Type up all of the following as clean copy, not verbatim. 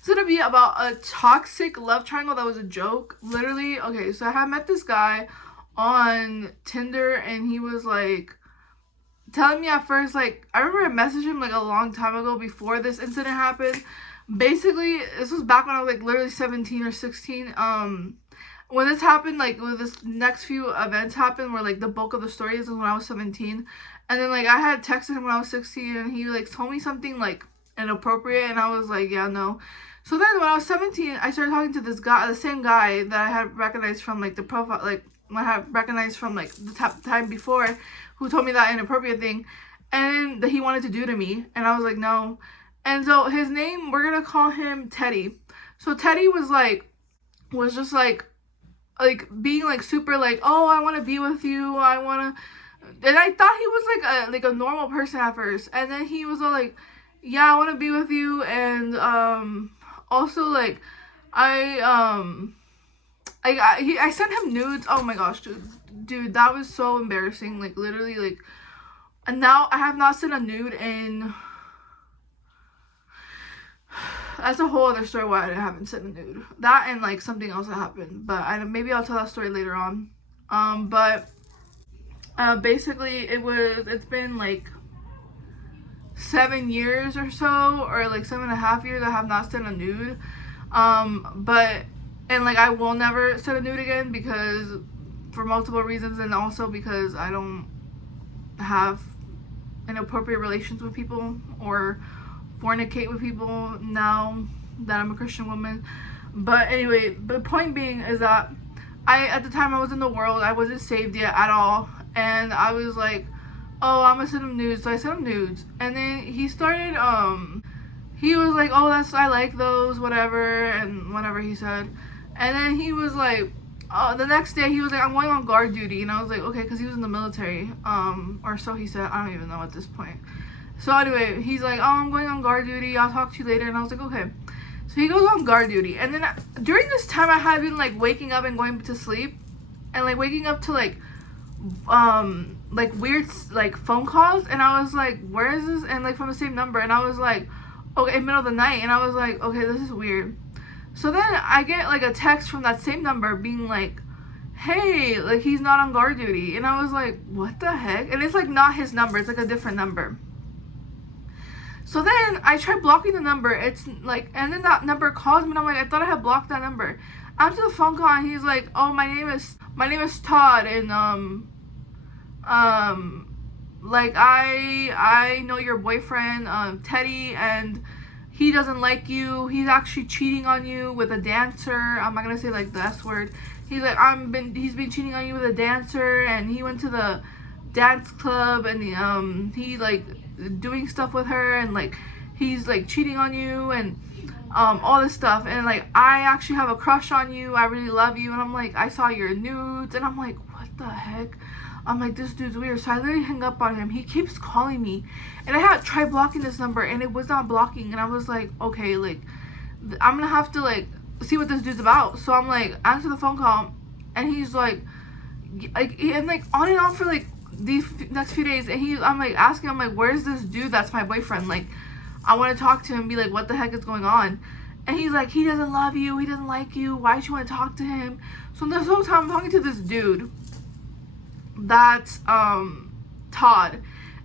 It's gonna be about a toxic love triangle that was a joke. Literally, okay, so I had met this guy on Tinder, and he was like telling me at first, like, I remember I messaged him like a long time ago before this incident happened. Basically, this was back when I was like literally 17 or 16. When this happened, like when this next few events happened, where like the bulk of the story is when I was 17, and then like I had texted him when I was 16, and he like told me something like inappropriate, and I was like, yeah, no. So then when I was 17, I started talking to this guy, the same guy that I had recognized from like the profile, like I had recognized from like the time before, who told me that inappropriate thing, and that he wanted to do to me, and I was like, no. And so his name, we're gonna call him Teddy. So Teddy was just like being like super like, oh, I want to be with you, I want to, and I thought he was like a normal person at first, and then he was all like, yeah, I want to be with you, and also like I sent him nudes. Oh my gosh, dude, that was so embarrassing. Like literally, like, and now I have not sent a nude in. That's a whole other story why I haven't sent a nude. That and like something else that happened, but maybe I'll tell that story later on. But basically it's been like 7 years or so, or like 7.5 years I have not sent a nude. But and like I will never send a nude again, because for multiple reasons, and also because I don't have inappropriate relations with people or fornicate with people now that I'm a Christian woman. But anyway, the point being is that at the time I was in the world, I wasn't saved yet at all, and I was like, oh, I'm gonna send him nudes. So I sent him nudes, and then he started he was like, oh, I like those, whatever, and whatever he said. And then he was like, the next day he was like, I'm going on guard duty, and I was like, okay, because he was in the military, or so he said, I don't even know at this point. So anyway, he's like, oh, I'm going on guard duty, I'll talk to you later, and I was like, okay. So he goes on guard duty, and then during this time I had been like waking up and going to sleep, and like waking up to like weird like phone calls, and I was like, where is this? And like from the same number, and I was like, okay, in the middle of the night, and I was like, okay, this is weird. So then I get like a text from that same number being like, hey, like he's not on guard duty, and I was like, what the heck? And it's like not his number, it's like a different number. So then I tried blocking the number. It's like, and then that number calls me, and I'm like, I thought I had blocked that number. After the phone call, and he's like, oh, my name is Todd, and like I know your boyfriend, Teddy, and he doesn't like you. He's actually cheating on you with a dancer. I'm not gonna say like the S word. He's like, he's been cheating on you with a dancer, and he went to the dance club, and he like doing stuff with her, and like he's like cheating on you, and all this stuff, and like I actually have a crush on you, I really love you. And I'm like, I saw your nudes, and I'm like, what the heck? I'm like, this dude's weird. So I literally hung up on him. He keeps calling me, and I had tried blocking this number, and it was not blocking, and I was like, okay, like I'm gonna have to like see what this dude's about. So I'm like, answer the phone call, and he's like and like on and on for like these next few days, and I'm like asking, I'm like, where's this dude that's my boyfriend? Like, I want to talk to him, be like, what the heck is going on? And he's like, he doesn't love you, he doesn't like you, why do you want to talk to him? So this whole time I'm talking to this dude that's Todd,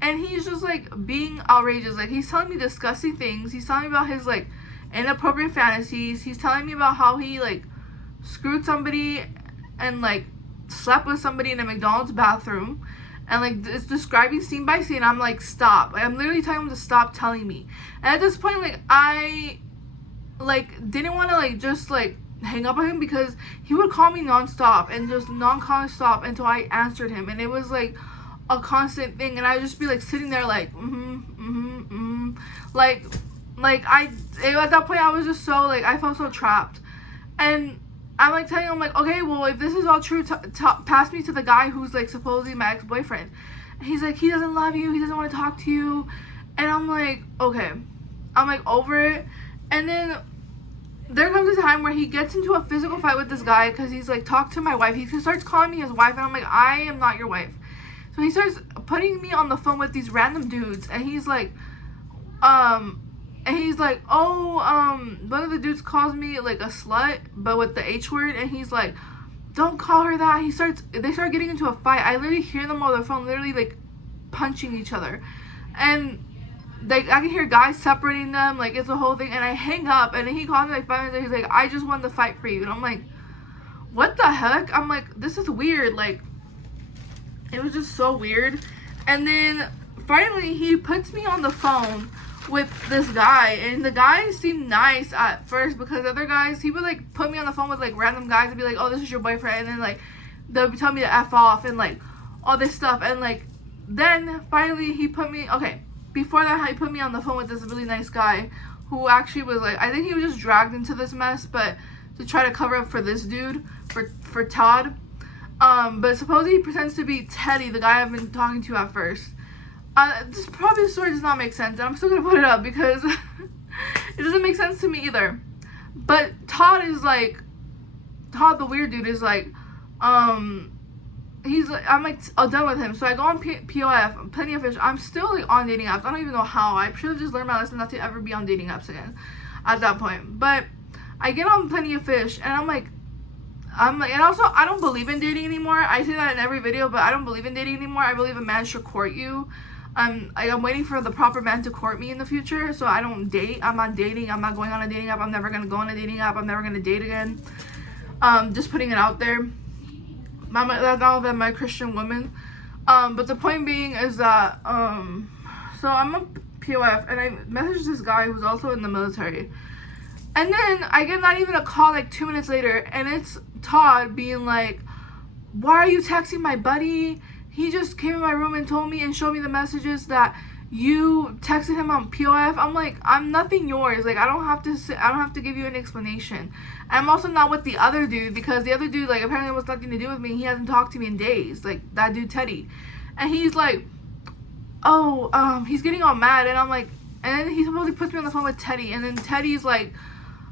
and he's just like being outrageous. Like, he's telling me disgusting things. He's telling me about his like inappropriate fantasies. He's telling me about how he like screwed somebody and like slept with somebody in a McDonald's bathroom, and like it's describing scene by scene. I'm like, stop. Like, I'm literally telling him to stop telling me. And at this point, like, I like didn't want to like just like hang up on him, because he would call me nonstop and just non-stop until I answered him, and it was like a constant thing, and I'd just be like sitting there like like I at that point I was just so like, I felt so trapped. And I'm like telling him, like, okay, well, if this is all true, pass me to the guy who's like supposedly my ex-boyfriend. And he's like, he doesn't love you, he doesn't want to talk to you. And I'm like, okay, I'm like over it. And then there comes a time where he gets into a physical fight with this guy, because he's like, talk to my wife. He starts calling me his wife, and I'm like, I am not your wife. So he starts putting me on the phone with these random dudes, and he's like, And he's like, oh, one of the dudes calls me like a slut, but with the H word, and he's like, don't call her that. They start getting into a fight. I literally hear them over the phone, literally like punching each other, and like I can hear guys separating them, like it's a whole thing. And I hang up, and then he calls me like 5 minutes later. He's like, I just won the fight for you, and I'm like, what the heck? I'm like, this is weird. Like, it was just so weird. And then finally he puts me on the phone with this guy, and the guy seemed nice at first, because other guys, he would like put me on the phone with like random guys and be like, oh, this is your boyfriend, and then like they'll tell me to F off and like all this stuff. And like then finally he put me, okay, before that he put me on the phone with this really nice guy who actually was like, I think he was just dragged into this mess, but to try to cover up for this dude, for Todd. But supposedly he pretends to be Teddy, the guy I've been talking to at first. This probably the story does not make sense, and I'm still gonna put it up because it doesn't make sense to me either. But Todd, the weird dude, is like, he's like, I'm like, done with him. So I go on POF, Plenty of Fish. I'm still like on dating apps. I don't even know how. I should have just learned my lesson not to ever be on dating apps again at that point. But I get on Plenty of Fish, and I'm like, and also I don't believe in dating anymore. I say that in every video, but I don't believe in dating anymore. I believe a man should court you. I'm waiting for the proper man to court me in the future, so I don't date. I'm not dating. I'm not going on a dating app. I'm never gonna go on a dating app. I'm never gonna date again. Just putting it out there. Now that I'm a Christian woman. But the point being is that so I'm on POF, and I messaged this guy who's also in the military. And then I get not even a call like 2 minutes later, and it's Todd being like, why are you texting my buddy? He just came in my room and told me and showed me the messages that you texted him on POF. I'm like, I'm nothing yours. Like, I don't have to give you an explanation. I'm also not with the other dude, because the other dude, like, apparently wants nothing to do with me. He hasn't talked to me in days. Like, that dude Teddy. And he's like, oh, he's getting all mad. And I'm like, and then he supposedly puts me on the phone with Teddy. And then Teddy's like,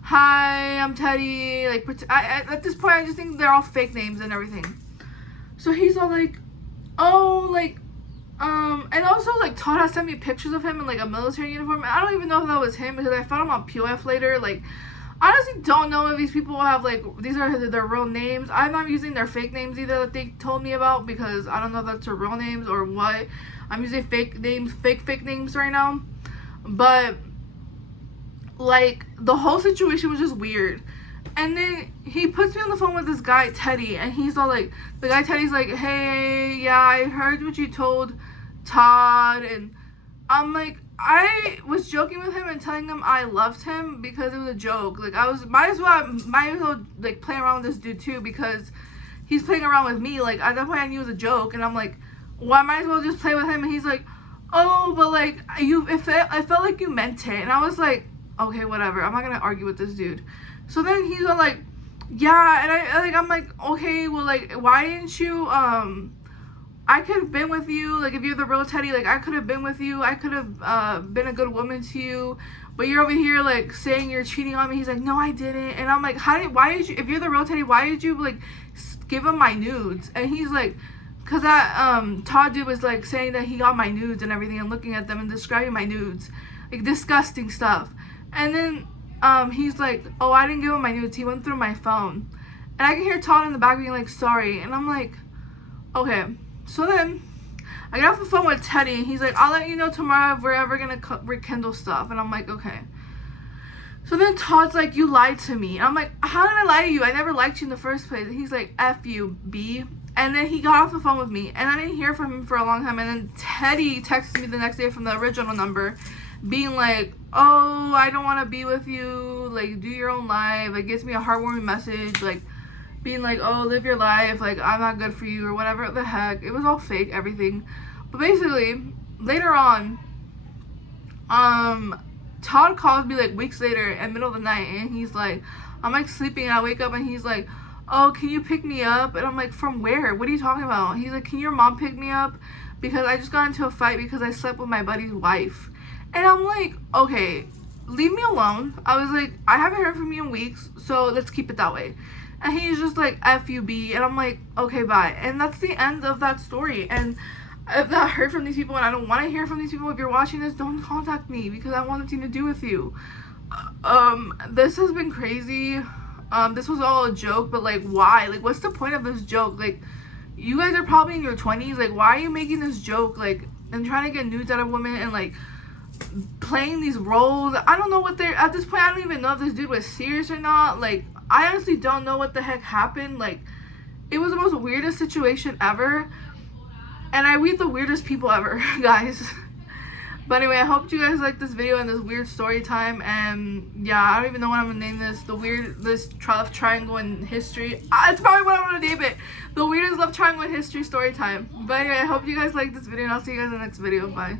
hi, I'm Teddy. Like, at this point, I just think they're all fake names and everything. So he's all like, oh, like, and also, like, Todd has sent me pictures of him in, like, a military uniform. I don't even know if that was him, because I found him on POF later. Like, I honestly don't know if these people have, like, these are their real names. I'm not using their fake names either that they told me about, because I don't know if that's their real names or what. I'm using fake names right now. But, like, the whole situation was just weird. And then he puts me on the phone with this guy, Teddy, and he's all like, the guy Teddy's like, hey, yeah, I heard what you told Todd. And I'm like, I was joking with him and telling him I loved him because it was a joke. Like, might as well like play around with this dude too, because he's playing around with me. Like, at that point I knew it was a joke, and I'm like, well, I might as well just play with him. And he's like, oh, but like, I felt like you meant it. And I was like, okay, whatever, I'm not gonna argue with this dude. So then he's all like, yeah, and I'm like, okay, well, like, why didn't you, I could have been with you, like, if you're the real Teddy, like, I could have been with you, I could have, been a good woman to you, but you're over here, like, saying you're cheating on me. He's like, no, I didn't. And I'm like, why did you, if you're the real Teddy, why did you, like, give him my nudes? And he's like, because that, Todd dude was, like, saying that he got my nudes and everything, and looking at them and describing my nudes, like, disgusting stuff. And then, he's like, oh, I didn't give him my nudes, he went through my phone. And I can hear Todd in the back being like, sorry. And I'm like, okay. So then I get off the phone with Teddy, and he's like, I'll let you know tomorrow if we're ever gonna rekindle stuff. And I'm like, okay. So then Todd's like, you lied to me. And I'm like, how did I lie to you? I never liked you in the first place. And he's like, F you, B. And then he got off the phone with me, and I didn't hear from him for a long time. And then Teddy texted me the next day from the original number, being like, oh, I don't want to be with you, like, do your own life. Like, gets me a heartwarming message, like, being like, oh, live your life, like, I'm not good for you, or whatever the heck. It was all fake, everything. But basically, later on, Todd calls me, like, weeks later in the middle of the night, and he's like, I'm, like, sleeping, and I wake up, and he's like, oh, can you pick me up? And I'm like, from where? What are you talking about? He's like, can your mom pick me up? Because I just got into a fight because I slept with my buddy's wife. And I'm like, okay, leave me alone. I was like, I haven't heard from you in weeks, so let's keep it that way. And he's just like, FUB. And I'm like, okay, bye. And that's the end of that story. And I've not heard from these people, and I don't want to hear from these people. If you're watching this, don't contact me because I want nothing to do with you. This has been crazy. This was all a joke, but like, why? Like, what's the point of this joke? Like, you guys are probably in your 20s. Like, why are you making this joke? Like, and trying to get nudes out of women and like playing these roles. I don't know what they're at this point. I don't even know if this dude was serious or not. Like, I honestly don't know what the heck happened. Like, it was the most weirdest situation ever, and I meet the weirdest people ever, guys. But anyway, I hope you guys like this video and this weird story time. And yeah, I don't even know what I'm gonna name this. This love triangle in history. It's probably what I'm gonna name it. The weirdest love triangle in history story time. But anyway, I hope you guys like this video, and I'll see you guys in the next video. Bye.